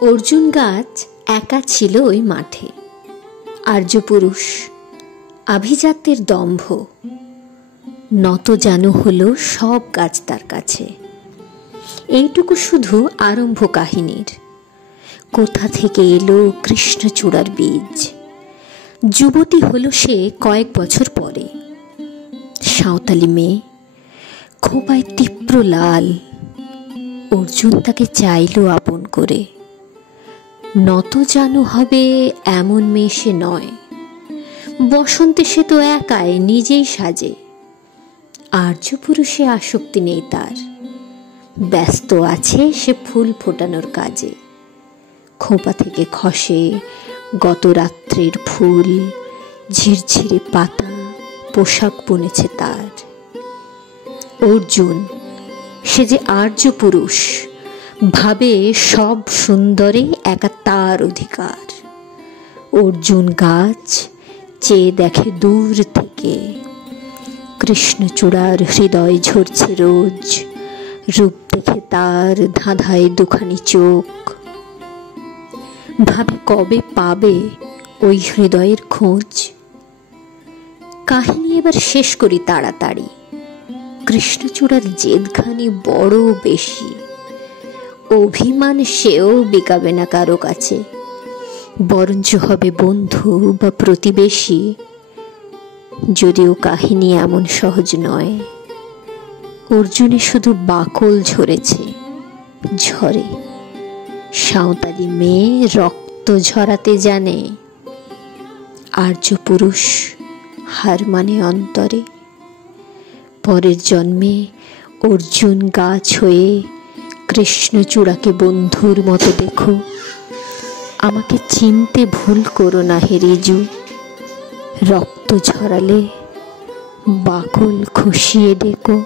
অর্জুন গাছ একা ছিল ওই মাঠে। আর্যপুরুষ আভিজাত্যের দম্ভ নত যেন হলো সব গাছ তার কাছে। এইটুকু শুধু আরম্ভ কাহিনীর। কোথা থেকে এলো কৃষ্ণচূড়ার বীজ? যুবতী হলো সে কয়েক বছর পরে। সাঁওতালি মেয়ে, খোঁপায় তীব্র লাল। অর্জুন তাকে চাইল আপন করে। নত জানু হবে এমন মেয়ে সে নয়। বসন্তে সে তো একাই নিজেই সাজে। আর্যপুরুষে আসক্তি নেই তার। ব্যস্ত আছে সে ফুল ফোটানোর কাজে। খোঁপা থেকে খসে গত রাত্রের ফুল, ঝিরঝিরে পাতা পোশাক বুনেছে তার। অর্জুন সে যে আর্য পুরুষ, ভাবে সব সুন্দরে একা তার অধিকার। অর্জুন গাছ চেয়ে দেখে দূর থেকে, কৃষ্ণচূড়ার হৃদয় ঝরছে রোজ। রূপ দেখে তার ধাঁধায় দুখানি চোখ। ভাবে কবে পাবে ওই হৃদয়ের খোঁজ। কাহিনী এবার শেষ করি তাড়াতাড়ি। কৃষ্ণচূড়ার জেদখানি বড় বেশি। অভিমান সেও বিকাবে না কারো কাছে, বরঞ্চ হবে বন্ধু বা প্রতিবেশী। যদিও কাহিনী এমন সহজ নয়। অর্জুনে শুধু বাকল ঝরেছে, ঝরে। সাঁওতালি মেয়ে রক্ত ঝরাতে জানে। আর্য পুরুষ হার মানে অন্তরে। পরের জন্মে অর্জুন গাছ হয়ে কৃষ্ণচূড়াকে বন্ধুর মতো দেখো। আমাকে চিনতে ভুল করো না হে রিজু। রক্ত ঝরালে বাকল খুশিয়ে ডেকো।